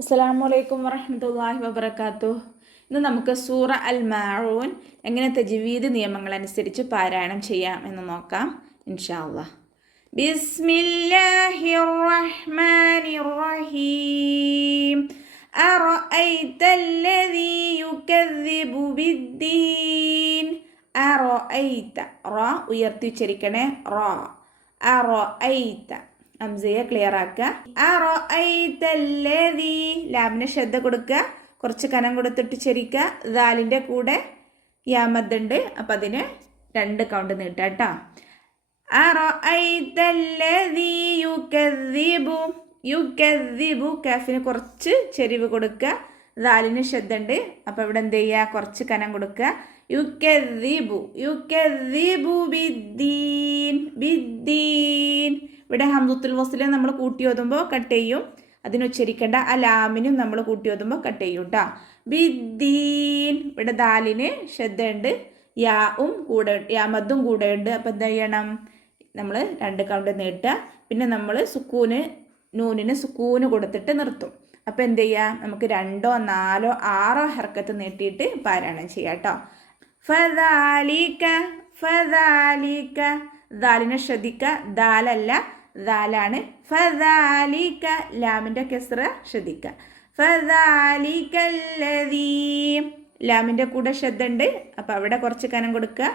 അസ്സലാമു വറഹ്മത്തുള്ളാഹി വബറകാതുഹു. ഇന്ന് നമുക്ക് സൂറ അൽ മാഊൻ എങ്ങനെ തജ്വീദ് നിയമങ്ങൾ അനുസരിച്ച് പാരായണം ചെയ്യാം എന്ന് നോക്കാം ഇൻഷാ അല്ലാഹ്. ബിസ്മില്ലാഹിർ റഹ്മാനിർ റഹീം. അറഅയ്തല്ലദീ യുകദ്ദിബു ബിദ്ദീൻ. അറഅയ്ത റ ഉയർത്തി ഉച്ചരിക്കണേ. റ അറഅയ്ത അംസയെ ക്ലിയർ ആക്കുക. അറഅയ്തല്ലദീ ലാമിന് ശ്രദ്ധ കൊടുക്കുക, കുറച്ച് കനം കൊടുത്തിട്ട് ചരിക്കുക. ദാലിൻ്റെ കൂടെ യാമദ്ദുണ്ട്, അപ്പം അതിന് 2 കൗണ്ട് നീട്ടുക കേട്ടോ. അറഅയ്തല്ലദീ യുകദ്ദിബു യുകദ്ദിബു കാഫിന് കുറച്ച് ചെരിവ് കൊടുക്കുക. ദാലിന് ശ്രദ്ധയുണ്ട്, അപ്പം ഇവിടെ എന്ത് ചെയ്യുക, കുറച്ച് കനം കൊടുക്കുക. യുകദ്ദിബു യുകദ്ദിബു ബിദ്ദീൻ ബിദ്ദീൻ. ഇവിടെ ഹംസത്തുൽ വസ്ലിനെ നമ്മൾ കൂട്ടി ഓതുമ്പോൾ കട്ട് ചെയ്യും, അതിനുച്ചരിക്കേണ്ട ആ ലാമിനും നമ്മൾ കൂട്ടി ഓതുമ്പോൾ കട്ട് ചെയ്യും കേട്ടോ. ബിദ്ദീൻ. ഇവിടെ ദാലിന് ശ്രദ്ധയുണ്ട്, യാവും കൂടെ യാമദ്ദും കൂടെ ഉണ്ട്. അപ്പം എന്താ ചെയ്യണം, നമ്മൾ 2 കൗണ്ട് നീട്ടുക. പിന്നെ നമ്മൾ നൂനിന് സുക്കൂന് കൊടുത്തിട്ട് നിർത്തും. അപ്പം എന്ത് ചെയ്യുക, നമുക്ക് 2, 4, 6 ഹർക്കത്ത് നീട്ടിയിട്ട് പാരായണം ചെയ്യാം കേട്ടോ. ഫദാലിക ഫദാലിക. ദാലിനെ ശ്രദ്ധിക്കുക, ദാലല്ല ദാലാണ്. ഫദാലിക ലാമിൻ്റെ കസ്റ ശ്രദ്ധിക്കുക. ഫദാലികല്ലദീ ലാമിൻ്റെ കൂടെ ശ്രദ്ധയുണ്ട്, അപ്പോൾ അവിടെ കുറച്ച് കനം കൊടുക്കുക.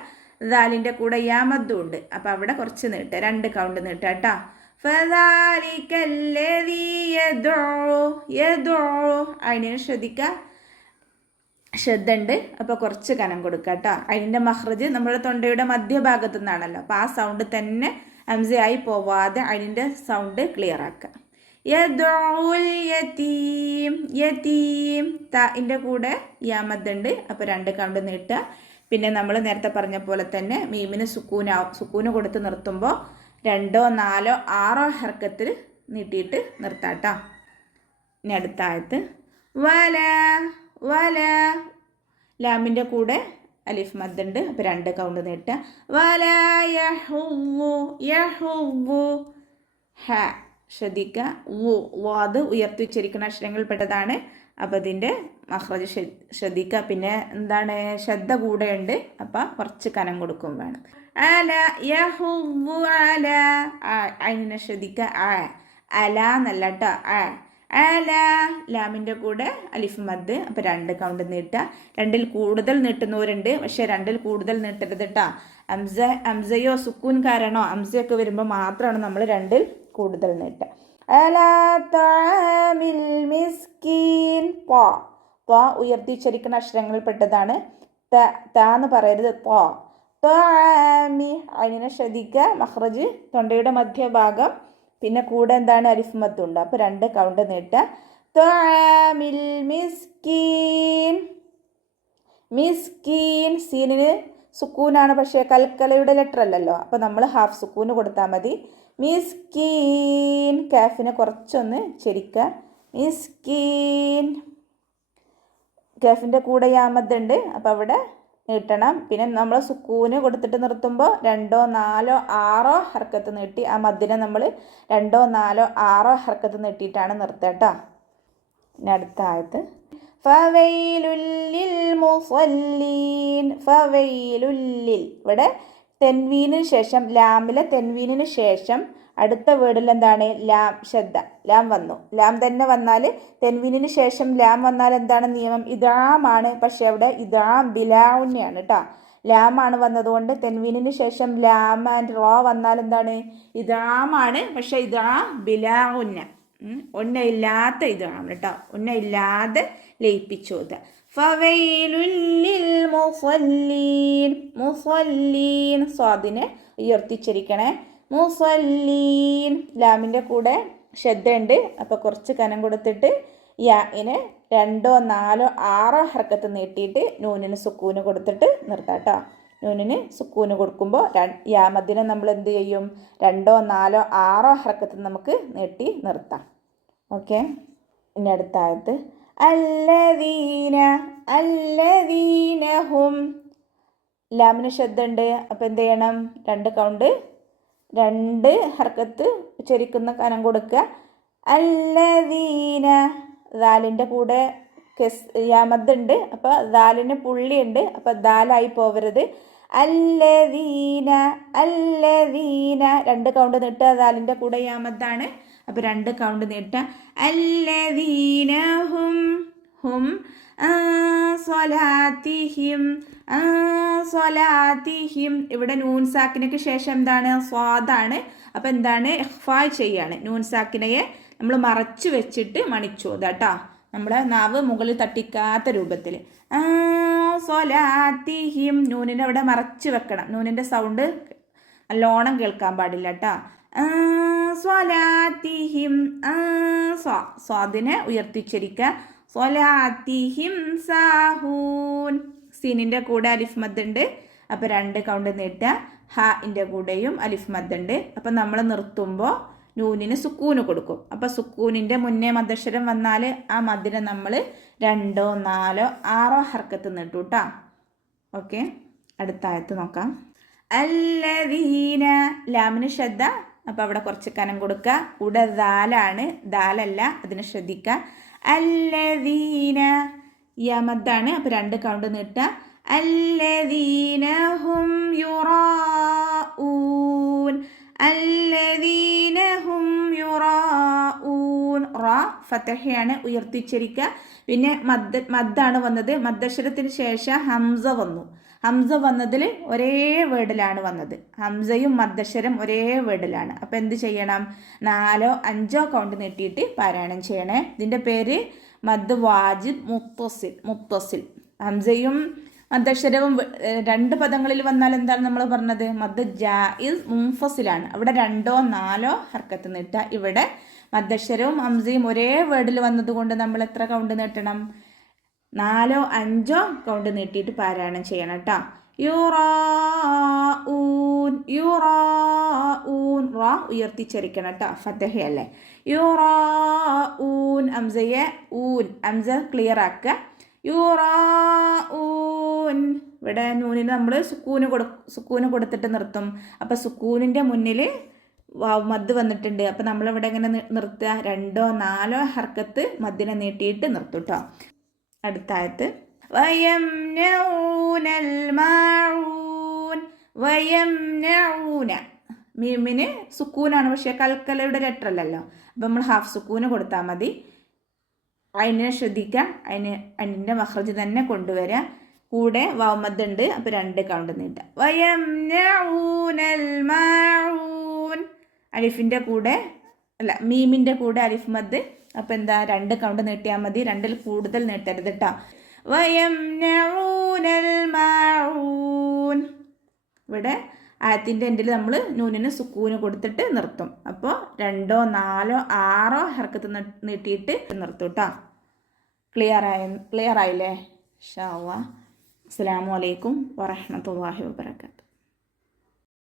ദാലിൻ്റെ കൂടെ യാമദ്ദും ഉണ്ട്, അപ്പോൾ അവിടെ കുറച്ച് നീട്ടുക, 2 കൗണ്ട് നീട്ടുക കേട്ടോ. ഫദാലികല്ലദീ യദഉ അതിനെ ശ്രദ്ധിക്കുക, ശ്രദ്ധയുണ്ട്, അപ്പോൾ കുറച്ച് കനം കൊടുക്കുക കേട്ടോ. അതിൻ്റെ മഹ്റജ് നമ്മുടെ തൊണ്ടയുടെ മധ്യഭാഗത്തു നിന്നാണല്ലോ, അപ്പോൾ ആ സൗണ്ട് തന്നെ ഹംസയായി പോവാതെ അതിൻ്റെ സൗണ്ട് ക്ലിയർ ആക്കുക. യദഉൽ യതീം യതീം താഇൻ്റെ കൂടെ യാമദ്ദുണ്ട്, അപ്പോൾ 2 കൗണ്ട് നീട്ടുക. പിന്നെ നമ്മൾ നേരത്തെ പറഞ്ഞ പോലെ തന്നെ മീമിന് സുക്കൂന് കൊടുത്ത് നിർത്തുമ്പോൾ 2, 4, 6 ഹർക്കത്തിൽ നീട്ടിയിട്ട് നിർത്താം കേട്ടോ. ഇനി അടുത്ത ആയത്ത് വല വല ലാമിൻ്റെ കൂടെ അലിഫ് മദ്ദുണ്ട്, അപ്പോൾ 2 കൗണ്ട് നീട്ടുക. വല യഹുവ്വു യഹുവ്വു ഹ ശ്രദ്ധിക്കുക. അത് ഉയർത്തി ഉച്ചരിക്കുന്ന അക്ഷരങ്ങളിൽപ്പെട്ടതാണ്, അപ്പോൾ അതിൻ്റെ മഖ്റജ് ശ്രദ്ധിക്കുക. പിന്നെ എന്താണ്, ശ്രദ്ധ കൂടെയുണ്ട്, അപ്പം കുറച്ച് കനം കൊടുക്കും വേണം. അല യഹുവ്വു അല അതിനെ ശ്രദ്ധിക്കുക. അല എന്നല്ല കേട്ടോ, അല ലാമിൻ്റെ കൂടെ അലിഫ് മദ്, അപ്പോൾ 2 കൗണ്ട് നീട്ടുക. 2ൽ കൂടുതൽ നീട്ടുന്നവരുണ്ട്, പക്ഷേ 2ൽ കൂടുതൽ നീട്ടരുത് കേട്ടോ. അംസയോ സുക്കൂൻ കാരണോ അംസയൊക്കെ വരുമ്പോൾ മാത്രമാണ് നമ്മൾ 2ൽ കൂടുതൽ നീട്ടുക. അല തഅമിൽ മിസ്കീൻ ത്വ ഉയർത്തി ഉച്ചരിക്കുന്ന അക്ഷരങ്ങളിൽപ്പെട്ടതാണ്. ത എന്ന് പറയരുത്, ത്വഅമി അതിനെ ശ്രദ്ധിക്കുക. മഖ്റജ് തൊണ്ടയുടെ മധ്യഭാഗം, പിന്നെ കൂടെ എന്താണ്, അലിഫ് മദ്ദുണ്ട്, അപ്പോൾ 2 കൗണ്ട് നീട്ടുക. തഅമിൽ മിസ്കീൻ മിസ്കീൻ സീനിന് സുക്കൂനാണ്, പക്ഷേ കൽക്കലയുടെ ലെറ്റർ അല്ലല്ലോ, അപ്പോൾ നമ്മൾ ഹാഫ് സുക്കൂന് കൊടുത്താൽ മതി. മിസ്കീൻ കാഫിനെ കുറച്ചൊന്ന് ചരിക്കുക. മിസ്കീൻ കാഫിൻ്റെ കൂടെ യാമദ്ദുണ്ട്, അപ്പോൾ അവിടെ നീട്ടണം. പിന്നെ നമ്മൾ സുക്കൂന് കൊടുത്തിട്ട് നിർത്തുമ്പോൾ 2, 4, 6 ഹർക്കത്ത് നീട്ടി ആ മദ്ദിനെ നമ്മൾ 2, 4, 6 ഹർക്കത്ത് നീട്ടിയിട്ടാണ് നിർത്തുക കേട്ടോ. പിന്നെ അടുത്ത ആയത്ത് ഫവൈലുൽ ലിൽ മുസല്ലീൻ ഫവൈലുൽ ലിൽ. ഇവിടെ തെൻവീനിന് ശേഷം ലാമിലെ തെൻവീനിന് ശേഷം അടുത്ത വേർഡിൽ എന്താണ്, ലാം ശ്രദ്ധ, ലാം വന്നു. ലാം തന്നെ വന്നാൽ തെൻവീനിന് ശേഷം ലാം വന്നാൽ എന്താണ് നിയമം, ഇദ്ഗാമാണ്. പക്ഷേ അവിടെ ഇദ്ഗാം ബിലാഉന്നയാണ് കേട്ടോ. ലാമാണ് വന്നതുകൊണ്ട് തെൻവീനിന് ശേഷം ലാം ആൻഡ് റോ വന്നാൽ എന്താണ്, ഇദ്ഗാമാണ്. പക്ഷേ ഇദ്ഗാം ബിലാഉന്ന, ഒന്നയില്ലാത്ത ഇദ്ഗാം കേട്ടോ, ഒന്നയില്ലാതെ ലയിപ്പിച്ചോത്. ഫവൈലുൽ ലിൽ മുസല്ലീൻ മുസല്ലീൻ സ്വാദിനെ ഉയർത്തിച്ചരിക്കണേ. മുസല്ലീൻ ലാമിൻ്റെ കൂടെ ശ്രദ്ധയുണ്ട്, അപ്പോൾ കുറച്ച് കനം കൊടുത്തിട്ട് യാഇന് 2, 4, 6 ഹർക്കത്ത് നീട്ടിയിട്ട് നൂനിന് സുക്കൂന് കൊടുത്തിട്ട് നിർത്താം കേട്ടോ. നൂനിന് സുക്കൂന് കൊടുക്കുമ്പോൾ യാമദ്ദിനെ നമ്മൾ എന്ത് ചെയ്യും, 2, 4, 6 ഹർക്കത്ത് നമുക്ക് നീട്ടി നിർത്താം. ഓക്കെ. ഇനി അടുത്ത ആയത്ത് അല്ലദീന അല്ലദീന ഹും ലാമിന് ശ്രദ്ധയുണ്ട്, അപ്പോൾ എന്ത് ചെയ്യണം, 2 കൗണ്ട് 2 ഹർക്കത്ത് ഉച്ചരിക്കുന്ന കനം കൊടുക്കുക. അല്ലദീന ദാലിൻ്റെ കൂടെ യാമദ് ഉണ്ട്, അപ്പോൾ ദാലിന് പുള്ളിയുണ്ട്, അപ്പോൾ ദാലായി പോവരുത്. അല്ലദീന അല്ലദീന 2 കൗണ്ട് നീട്ടുക. ദാലിൻ്റെ കൂടെ യാമദ്ദാണ്, അപ്പോൾ 2 കൗണ്ട് നീട്ടുക. അല്ലദീന ഹും ഹും സ്വലാത്തിഹിം സ്വലാത്തിഹിം. ഇവിടെ നൂൻ സാക്കിനക്ക് ശേഷം എന്താണ്? സ്വാദാണ്. അപ്പോൾ എന്താണ്? ഇഖ്ഫാ ചെയ്യാണ്. നൂൻ സാക്കിനയെ നമ്മൾ മറച്ചു വെച്ചിട്ട് മണിച്ചോദാട്ടോ. നമ്മളെ നാവ് മുകളിൽ തട്ടിക്കാത്ത രൂപത്തിൽ. സ്വലാത്തിഹിം നൂനിൻ്റെ അവിടെ മറച്ചു വെക്കണം. നൂനിൻ്റെ സൗണ്ട് നല്ലോണം കേൾക്കാൻ പാടില്ല കേട്ടോ. സ്വലാത്തിഹിം സ്വാദിനെ ഉയർത്തിച്ചരിക്കുക. സ്വലാത്തിഹിം സാഹൂൻ. സീനിൻ്റെ കൂടെ അലിഫ് മദ് ഉണ്ട്, അപ്പോൾ 2 കൗണ്ട് നീട്ടുക. ഹാൻ്റെ കൂടെയും അലിഫ് മദ് ഉണ്ട്, അപ്പം നമ്മൾ നിർത്തുമ്പോൾ നൂനിന് സുക്കൂന് കൊടുക്കും. അപ്പോൾ സുക്കൂനിൻ്റെ മുന്നേ മദ്ദക്ഷരം വന്നാൽ ആ മദ്ദിനെ നമ്മൾ 2, 4, 6 ഹർക്കത്ത് നീട്ടും കേട്ടോ. ഓക്കെ, അടുത്ത ആയത്ത് നോക്കാം. അല്ലദീന ലാമിന് ശ്രദ്ധ, അപ്പോൾ അവിടെ കുറച്ച് കനം കൊടുക്കുക. കൂടെ ദാലാണ്, ദാലല്ല, അതിനെ ശ്രദ്ധിക്കുക. അല്ലദീന യമദ്ദാണ്, അപ്പോൾ 2 കൗണ്ട് നീട്ടുക. അല്ലദീന ഹും യുറാഊൻ അല്ലദീന ഹും യുറാഊൻ. റാ ഫതഹയാണ്, ഉയർത്തിച്ചരിക്കുക. പിന്നെ മദ്ദാണ് വന്നത്. മദ്ദക്ഷരത്തിന് ശേഷം ഹംസ വന്നു. ഹംസ വന്നതിൽ ഒരേ വേർഡിലാണ് വന്നത്. ഹംസയും മദ്ദക്ഷരം ഒരേ വേർഡിലാണ്. അപ്പോൾ എന്ത് ചെയ്യണം? 4, 5 കൗണ്ട് നീട്ടിയിട്ട് പാരായണം ചെയ്യണേ. ഇതിൻ്റെ പേര് മദ് വാജിബ് മുത്തസിൽ. ഹംസയും മദ്ദക്ഷരവും 2 പദങ്ങളിൽ വന്നാൽ എന്താണ് നമ്മൾ പറഞ്ഞത്? മദ് ജായിസ് മുൻഫസിലാണ്. അവിടെ 2, 4 ഹർക്കത്ത് നീട്ടുക. ഇവിടെ മദ്ദക്ഷരവും ഹംസയും ഒരേ വേർഡിൽ വന്നതുകൊണ്ട് നമ്മൾ എത്ര കൗണ്ട് നീട്ടണം? 4, 5 കൗണ്ട് നീട്ടിയിട്ട് പാരായണം ചെയ്യണം കേട്ടോ. യുറാഊൻ യുറാഊൻ. റാ ഉയർത്തിച്ചരിക്കണം കേട്ടോ, ഫതഹയല്ലേ. യുറാഊൻ ഹംസയെ ഊൻ, ഹംസ ക്ലിയർ ആക്കുക. യുറാഊൻ. ഇവിടെ നൂനിന് നമ്മൾ സുക്കൂന് കൊടുത്തിട്ട് നിർത്തും. അപ്പോൾ സുക്കൂനിൻ്റെ മുന്നിൽ മദ് വന്നിട്ടുണ്ട്. അപ്പോൾ നമ്മളിവിടെ എങ്ങനെ നിർത്തുക? 2, 4 ഹർക്കത്ത് മദ്ദിനെ നീട്ടിയിട്ട് നിർത്തും കേട്ടോ. അടുത്ത ആയത്ത്. വയംനഊനൽ മാഊൻ വയംനഊന. മീമിന് സുക്കൂനാണ്, പക്ഷേ കൽക്കലയുടെ ലെറ്റർ അല്ലല്ലോ, അപ്പം നമ്മൾ ഹാഫ് സുക്കൂന് കൊടുത്താൽ മതി. അതിനെ ശ്രദ്ധിക്കുക. അതിൻ്റെ മഖ്റജ് തന്നെ കൊണ്ടുവരിക. കൂടെ വാവ്മദ് ഉണ്ട്, അപ്പോൾ 2 കൗണ്ട് നീട്ടുക. വയംനഊനൽ മാഊൻ. അലിഫിൻ്റെ കൂടെ അല്ല, മീമിൻ്റെ കൂടെ അലിഫ് മദ്. അപ്പോൾ എന്താ? 2 കൗണ്ട് നീട്ടിയാൽ മതി, 2ൽ കൂടുതൽ നീട്ടരുത് കേട്ടോ. വയംനഊനൽ മാഊൻ. ഇവിടെ ആയത്തിൻ്റെ എൻഡിൽ നമ്മൾ നൂനിന് സുക്കൂന് കൊടുത്തിട്ട് നിർത്തും. അപ്പോൾ 2, 4, 6 ഹർക്കത്ത് നീട്ടിയിട്ട് നിർത്തും കേട്ടോ. ക്ലിയർ ആയില്ലേ? ഇൻഷാ അല്ലാഹ്. അസ്സലാമു അലൈക്കും വറഹ്മത്തുള്ളാഹി വബറകാതുഹു.